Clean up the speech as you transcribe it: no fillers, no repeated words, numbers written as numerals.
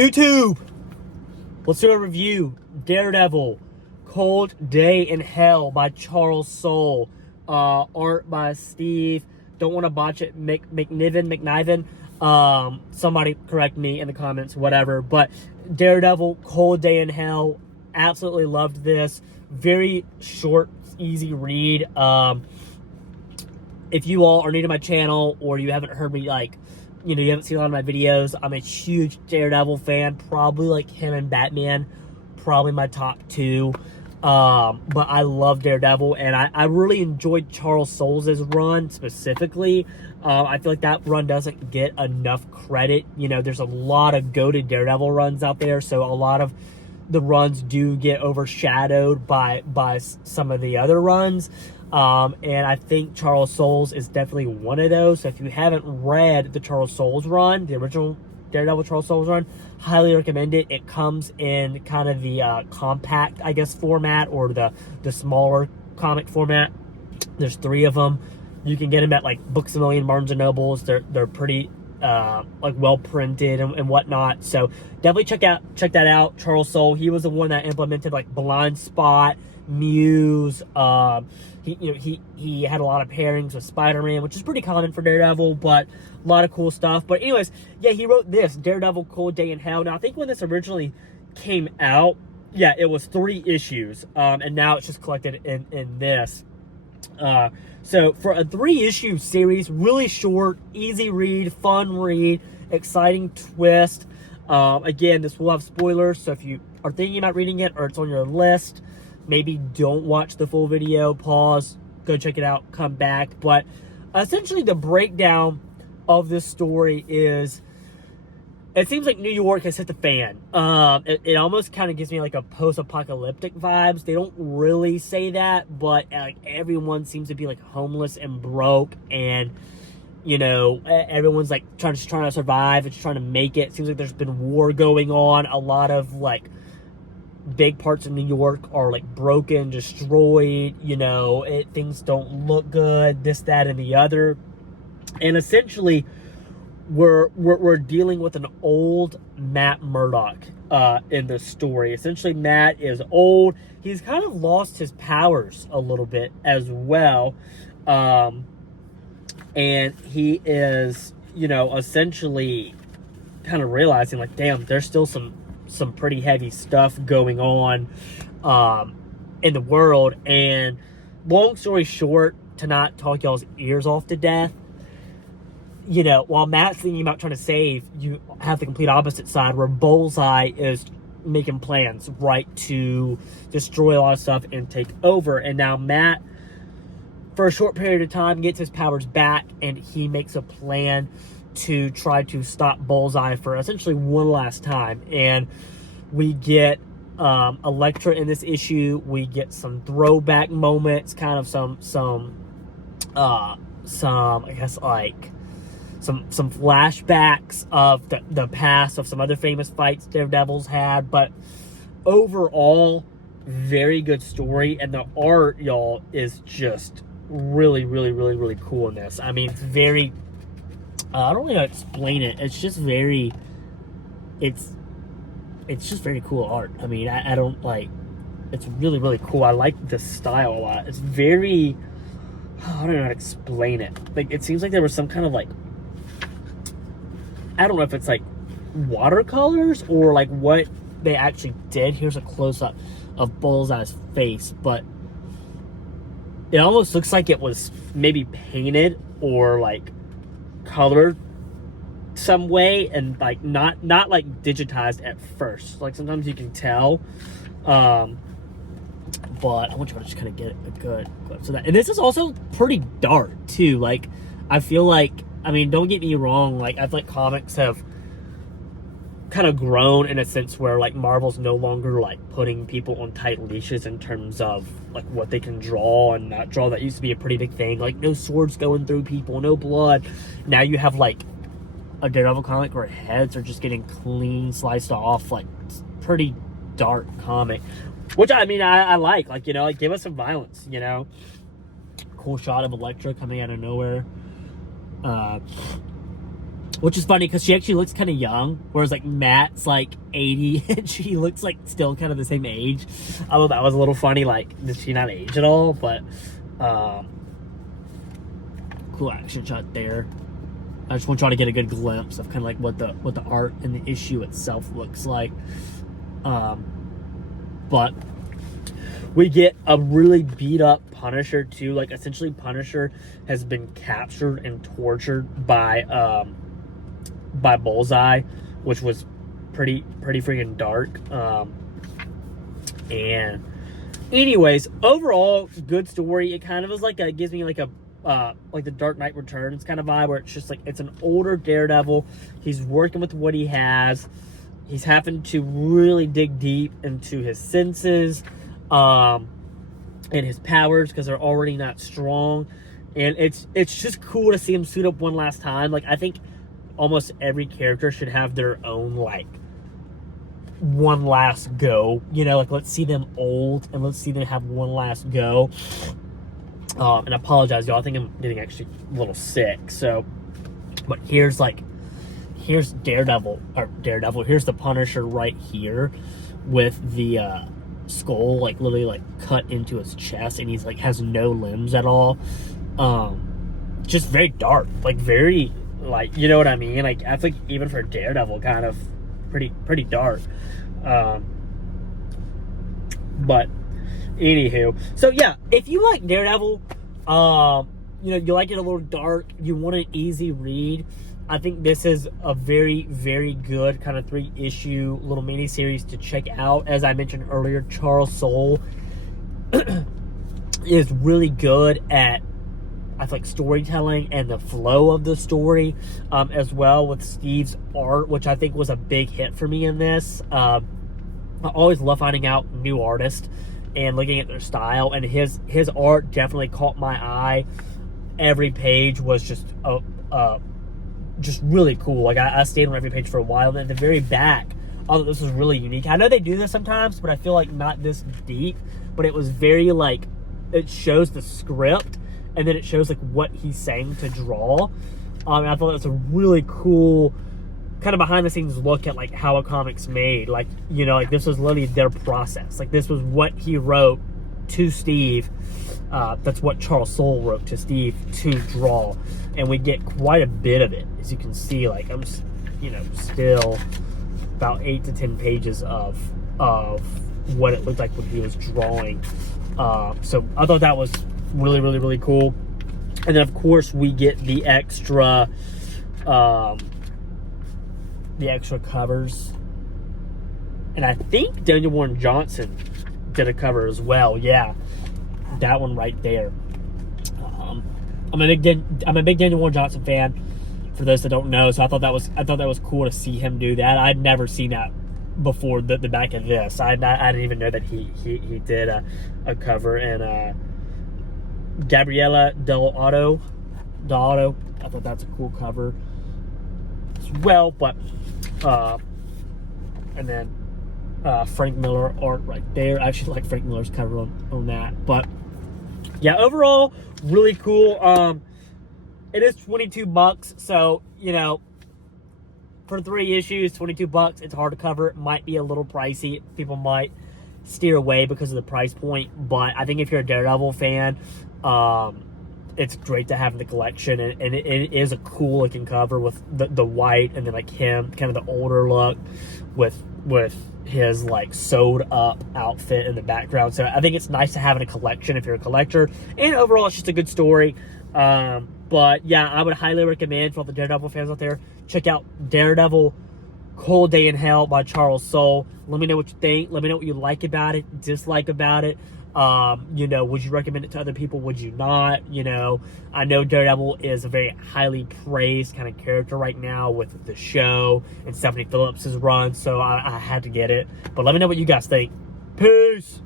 YouTube, let's do a review. Daredevil, Cold Day in Hell by Charles Soule. Art by Steve, don't want to botch it, McNiven. Somebody correct me in the comments, whatever. But Daredevil, Cold Day in Hell, absolutely loved this. Very short, easy read. If you all are new to my channel or you haven't heard me, you haven't seen a lot of my videos, I'm a huge Daredevil fan. Probably like him and Batman, probably my top two. But I love Daredevil, and I really enjoyed Charles Soule's run specifically. I feel like that run doesn't get enough credit. There's a lot of goated Daredevil runs out there, so a lot of the runs do get overshadowed by some of the other runs. And I think Charles Soule's is definitely one of those. So if you haven't read the Charles Soule's run, the original Daredevil Charles Soule's run, highly recommend it. It comes in kind of the compact, I guess, format, or the smaller comic format. There's 3 of them. You can get them at like Books A Million, Barnes and Nobles. They're pretty well printed and whatnot. So definitely check that out. Charles Soule, he was the one that implemented like Blind Spot, Muse. He had a lot of pairings with Spider-Man, which is pretty common for Daredevil, but a lot of cool stuff. But anyways, yeah, he wrote this, Daredevil Cold Day in Hell. Now, I think when this originally came out, yeah, it was 3 issues, and now it's just collected in this. So for a 3-issue series, really short, easy read, fun read, exciting twist. Again, this will have spoilers, so if you are thinking about reading it or it's on your list, maybe don't watch the full video, pause, go check it out, come back. But essentially the breakdown of this story is, it seems like New York has hit the fan. It almost kind of gives me like a post-apocalyptic vibes. They don't really say that, but everyone seems to be like homeless and broke, and everyone's like trying to survive. It's trying to make it. It seems like there's been war going on. A lot of like big parts of New York are like broken, destroyed. Things don't look good. This, that, and the other. And essentially, we're dealing with an old Matt Murdock in this story. Essentially, Matt is old. He's kind of lost his powers a little bit as well. And he is, essentially kind of realizing like, damn, there's still some pretty heavy stuff going on in the world. And long story short, to not talk y'all's ears off to death, while Matt's thinking about trying to save, you have the complete opposite side where Bullseye is making plans, right, to destroy a lot of stuff and take over. And now Matt, for a short period of time, gets his powers back, and he makes a plan to try to stop Bullseye for essentially one last time. And we get Elektra in this issue. We get some throwback moments, kind of some I guess like some flashbacks of the past of some other famous fights Daredevil's had. But overall, very good story, and the art, y'all, is just really, really, really, really cool in this. I mean, it's very, I don't really know how to explain it. It's just very, it's just very cool art. I mean, I don't like, it's really, really cool. I like the style a lot. It's very, I don't know how to explain it. Like, it seems like there was some kind of like, I don't know if it's like watercolors or like what they actually did. Here's a close-up of Bullseye's face, but it almost looks like it was maybe painted or like colored some way, and like not like digitized at first. Like sometimes you can tell, but I want you to just kind of get a good glimpse of that. And this is also pretty dark too. Like, I feel like, I mean, don't get me wrong, like I feel like comics have kind of grown in a sense where like Marvel's no longer like putting people on tight leashes in terms of like what they can draw and not draw. That used to be a pretty big thing. Like, no swords going through people, no blood. Now you have like a Daredevil comic where heads are just getting clean sliced off. Like, it's pretty dark comic, which I mean I like like give us some violence. Cool shot of Elektra coming out of nowhere. which is funny because she actually looks kind of young, whereas like Matt's like 80 and she looks like still kind of the same age. I thought that was a little funny. Like, did she not age at all? But cool action shot there. I just want y'all to get a good glimpse of kind of like what the art and the issue itself looks like. But we get a really beat up Punisher too. Like, essentially Punisher has been captured and tortured by Bullseye, which was pretty freaking dark. And anyways, overall good story. It kind of is like gives me like the Dark Knight Returns kind of vibe, where it's just like it's an older Daredevil. He's working with what he has. He's having to really dig deep into his senses and his powers because they're already not strong. And it's just cool to see him suit up one last time. Like, I think almost every character should have their own, like, one last go. You know, like, let's see them old and let's see them have one last go. And I apologize, y'all. I think I'm getting actually a little sick. So, but here's Daredevil. Here's the Punisher right here with the skull, like, literally, like, cut into his chest, and he's, like, has no limbs at all. Just very dark. Like, very, like, you know what I mean? Like, I think even for Daredevil, kind of pretty dark. But anywho, so yeah, if you like Daredevil, you know, you like it a little dark, you want an easy read, I think this is a very, very good kind of 3-issue little mini series to check out. As I mentioned earlier, Charles Soule is really good at, I think, storytelling and the flow of the story, as well with Steve's art, which I think was a big hit for me in this. I always love finding out new artists and looking at their style, and his art definitely caught my eye. Every page was just really cool. Like, I stayed on every page for a while, and at the very back, I thought this was really unique. I know they do this sometimes, but I feel like not this deep. But it was very, like, it shows the script, and then it shows, like, what he's saying to draw. And I thought that was a really cool kind of behind the scenes look at, like, how a comic's made. Like, you know, like, this was literally their process. Like, this was what he wrote to Steve. That's what Charles Soule wrote to Steve to draw. And we get quite a bit of it. As you can see, like, I'm, you know, still about 8 to 10 pages of what it looked like when he was drawing. So I thought that was really, really, really cool. And then, of course, we get the extra covers. And I think Daniel Warren Johnson did a cover as well. Yeah, that one right there. I'm a big Daniel Warren Johnson fan, for those that don't know. So I thought that was cool to see him do that. I'd never seen that before the back of this. I didn't even know that he did a cover. And Gabriella Dell'Otto, I thought that's a cool cover as well. But and then Frank Miller art right there. I actually like Frank Miller's cover on that. But yeah, overall, really cool. It is $22, so, you know, for 3 issues, $22, it's hard to cover. It might be a little pricey. People might steer away because of the price point, but I think if you're a Daredevil fan, it's great to have in the collection, and it is a cool looking cover with the white, and then, like, him, kind of the older look with his, like, sewed up outfit in the background. So I think it's nice to have in a collection if you're a collector, and overall it's just a good story. But yeah, I would highly recommend, for all the Daredevil fans out there, check out Daredevil Cold Day in Hell by Charles Soule. Let me know what you think. Let me know what you like about it, dislike about it. You know, would you recommend it to other people? Would you not? You know, I know Daredevil is a very highly praised kind of character right now with the show and Stephanie Phillips' run, so I had to get it. But let me know what you guys think. Peace!